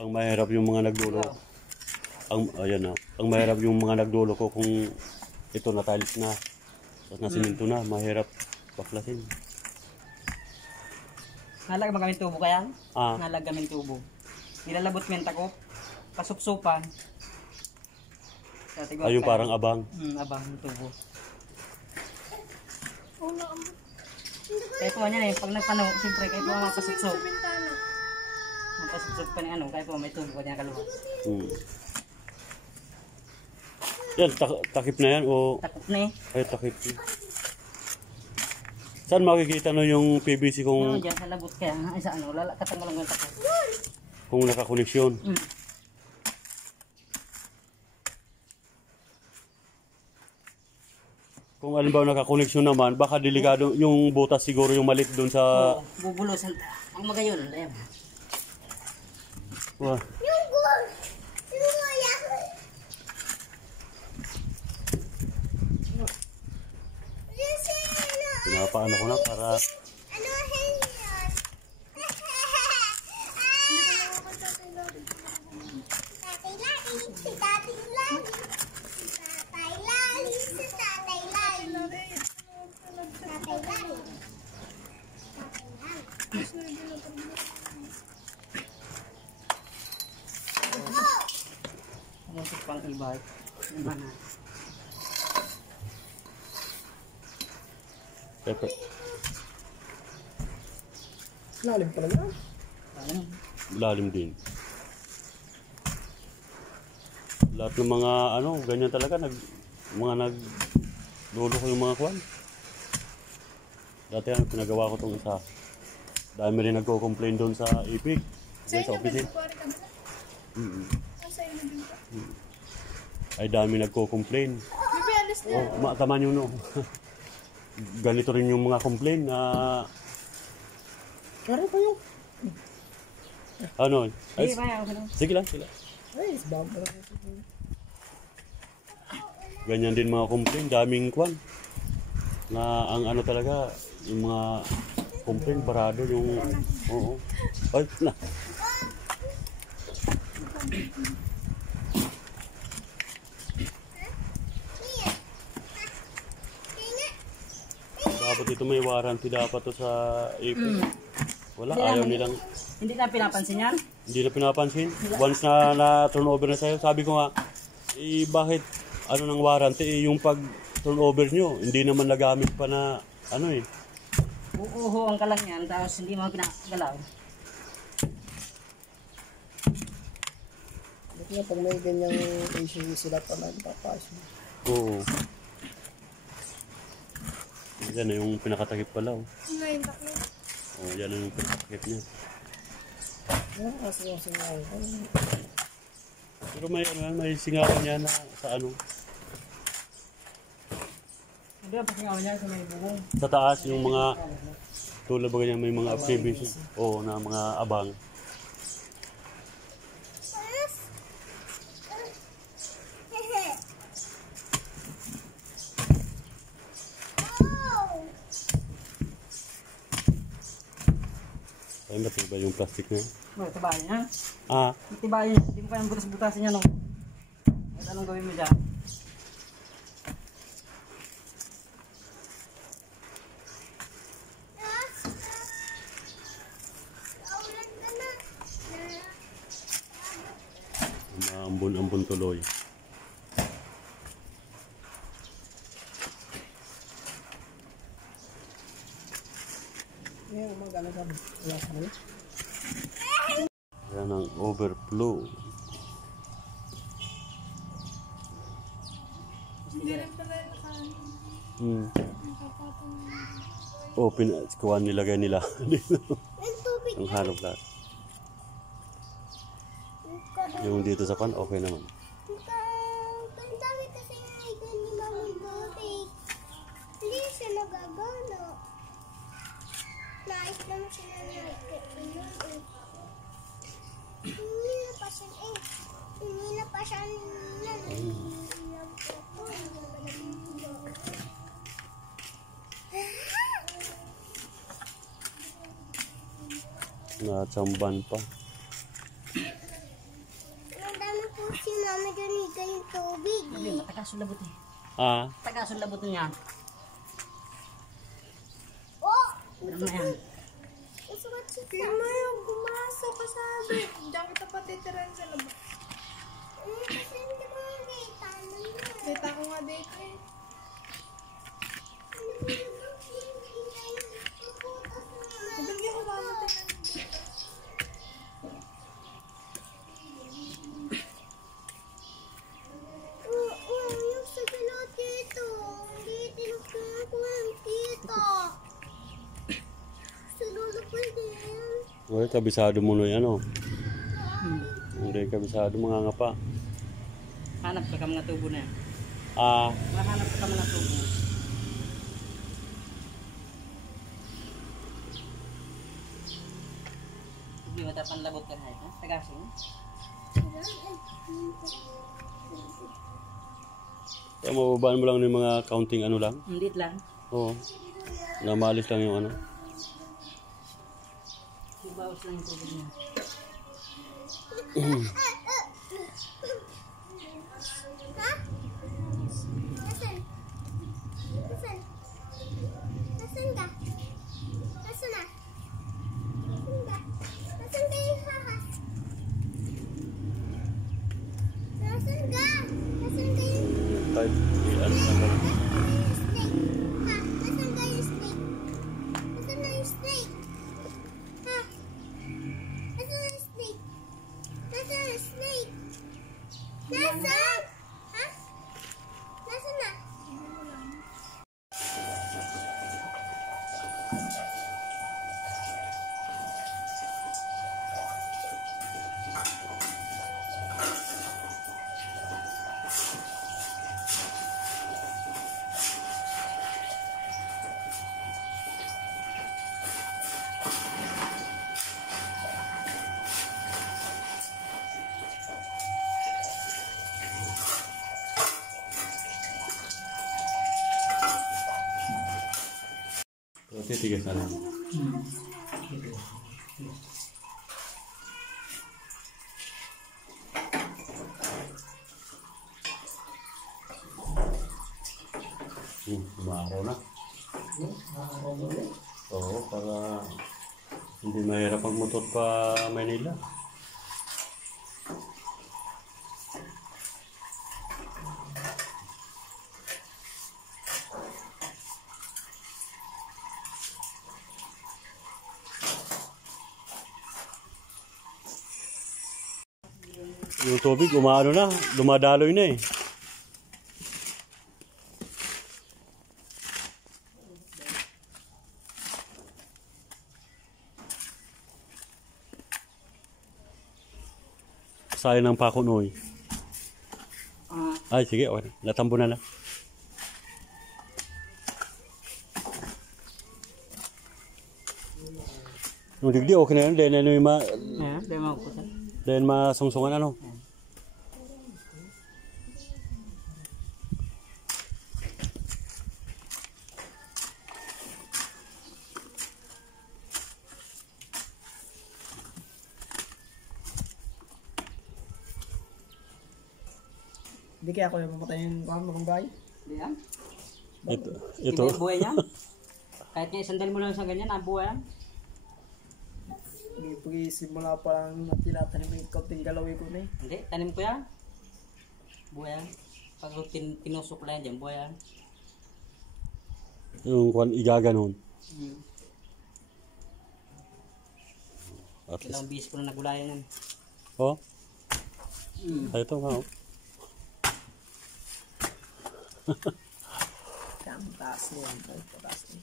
Ang mahirap yung mga nagdulo. Ayan na. Ang mahirap yung mga nagdulo ko kung ito na tiles na. Tapos na siminto na. Mahirap baklasin. Nalag magamit tubo kaya? Ah. Nalag gamit tubo. Nilalabot mo yung takop. Pasupsupan. Ayun parang abang. Abang yung tubo. Kaya po niyan eh. Pag nagpanaw, siyempre kayo po mapasupsup. Mapasupsup pa ni ano. Kaya po may tubo ka niya kaluwas. Yan, takip na yan o... Takip na eh. Ay, takip. Saan makikita no yung PVC kung... Diyan sa labot kaya. Ay sa ano, lalakatan mo lang yung takip. Kung nakakoneksyon. Kung alimbawa nakakoneksyon naman, baka delikado yung butas siguro yung malit doon sa... Bubulos. Ang magayon. Ayan. Wah. Yung gold. Yung wala. Pinapaano ko na para... Ano yan? Tatay lagi. Si tatay lagi. Tatay lagi. Si tatay lagi. Tatay lagi. Musik pang ibag. Pepe. Lalim pala yan. Lalim din. Lahat ng mga ano, ganyan talaga naglolo ko yung mga kwan. Dati ang pinagawa ko tong isa. Dami rin nagko-complain doon sa IPIC. Sa office. Ay dami nagko-complain. Oh, matama nyo no. Ganito rin yung mga complain na Kaya pa yung... ano? Ay, Sige lang. sige lang. Ay, bumper. Ganyan din mga complain, daming kwan. Na ang ano talaga, yung mga complain, barado yung... Oo. Ay, na. Dapat ito may warranty dapat to sa IPIC. Wala, ayaw nilang... Hindi na pinapansin yan? Hindi na pinapansin. Once na turnover na sa'yo, sabi ko nga, bakit ano ng warranty, yung pag turnover nyo, hindi naman nagamit pa na ano eh. Uuhuan ka lang yan, tapos hindi mo pinakagalaw. Buti nga pag may ganyang issue sila pa nagpapasyon. Oo. Yan na yung pinakatakip pala. Oh. Yan na yung pinakatakip niya. Ano kasi yung singaw ko? Pero may singawan niya na sa ano. Hindi ba pasingawan niya sa may bubong? Sa taas yung mga tulad ba ganyan may mga PVC. Oo, na mga abang. Ay, matibay yung plastic na yun. Tibayan yan. Ah, Tibayan yan. Hindi mo kayang butas-butasin yan. No? At anong gawin mo dyan? ambon-ambon tuloy. Yan, magana ka ba? Wala ka na. Yan ang overflow. Hindi rin pala Oh, kuhaan nilagay nila dito. Ang harap lahat. Yung dito sa pan, okay naman. Ang dami kasi naigan ni Mami Tubig. Hindi siya nagagana. Nais lang sila naigan. Hindi na pa siya Hindi na pa siya Natsamban pa. Tagasulabot eh. Ah, Tagasulabot niya. Oh! Ano na yan? Usukat siya. Kaya mo yung pumasok ka sabi. Diyan kita patitiran sa labas. Kasi hindi ko nakita. Ano yun? Kita ko nga dito eh. Nabigyan ko ba natin ng Yung sa gala dito. Hindi tinutulungan ko yung tita. Sa lolo ko din. well, kabisado mo na yan, ano. Hindi, kabisado mga nga pa. Hanap ka mga tubo na yan. Ah, Hanap ka mga tubo. Hindi mo dapat labot ka kahit ha? Tagasin. kaya mababaan mo lang ng mga counting ano lang. Hindi lang. Oo. Na maalis lang yung ano. Ibawas lang yung tubig niya. Ha? Nasaan? Nasaan? Nasaan ka? Nasaan na? Nasaan ka? Nasaan ka yung hahas? Nasaan ka? Nasaan ka yung... Kahit, ano na ba? Nasaan ka yung snake? Nasaan na yung snake? Ha? Nasaan na yung snake? Nasaan yung snake? Nasaan? Ha? Nasaan na? Titigas na lang. Umaraw na. Oo, para hindi mahirap ang motor pa Manila. Yung tubig, umaano na, dumadaloy na eh. Sayang ng pakunoy. Ay, sige, okay. Natambo na lang. Yung digdi, okay na yun. Dahil ano yung Dahil makukusan. dahil masungsungan ano. Hindi kaya ako yung mamatay yung barangay. Hindi yan. Ito. Ito. Hindi buhay niya. Kahit nga isandal mo lang sa ganyan, buhay yan. Hindi pag-isimula pa lang na tinatanim yung kaunting galawin ko na eh. Hindi, tanim ko yan. Buhay yan. Pag tinusok lang yan dyan, buhay yan. Yung kwan igaganon. At least. Ilang bis ko na nagulayan yan. Oh. Ay, ito nga. Oh. Kaya ang taas niya. Ang taas niya.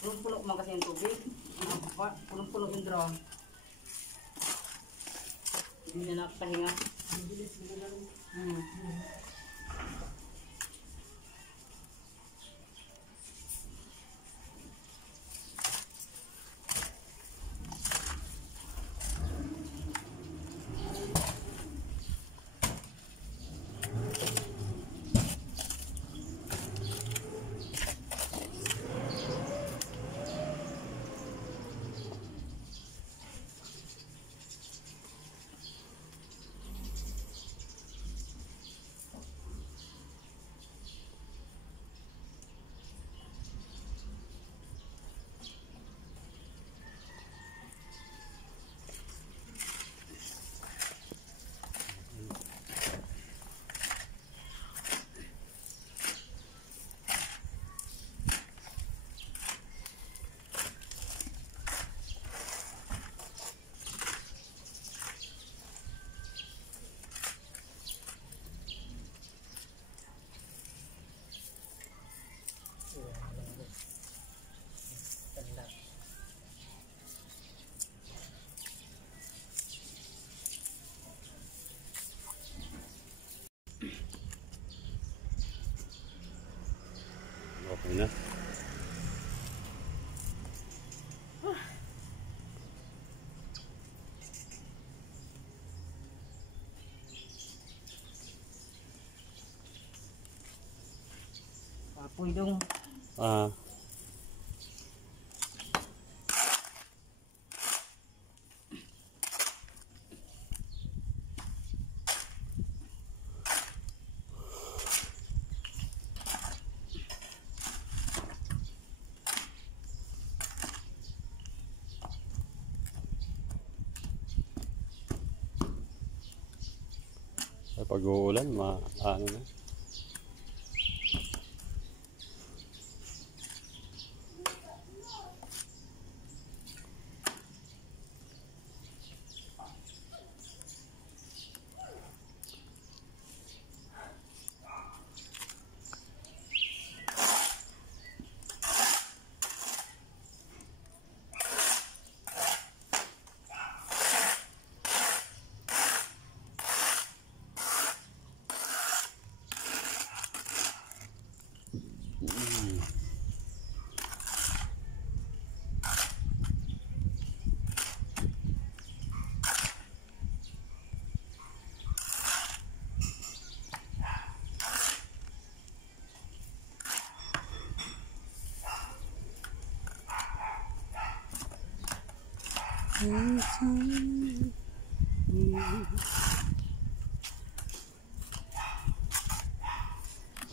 Punong-puno man kasi yung tubig. Punong-puno yung drum. Hindi na nakapahinga. Uy, dong. Ah. Pag uulan, ano na.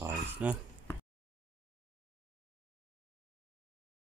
Ayos na.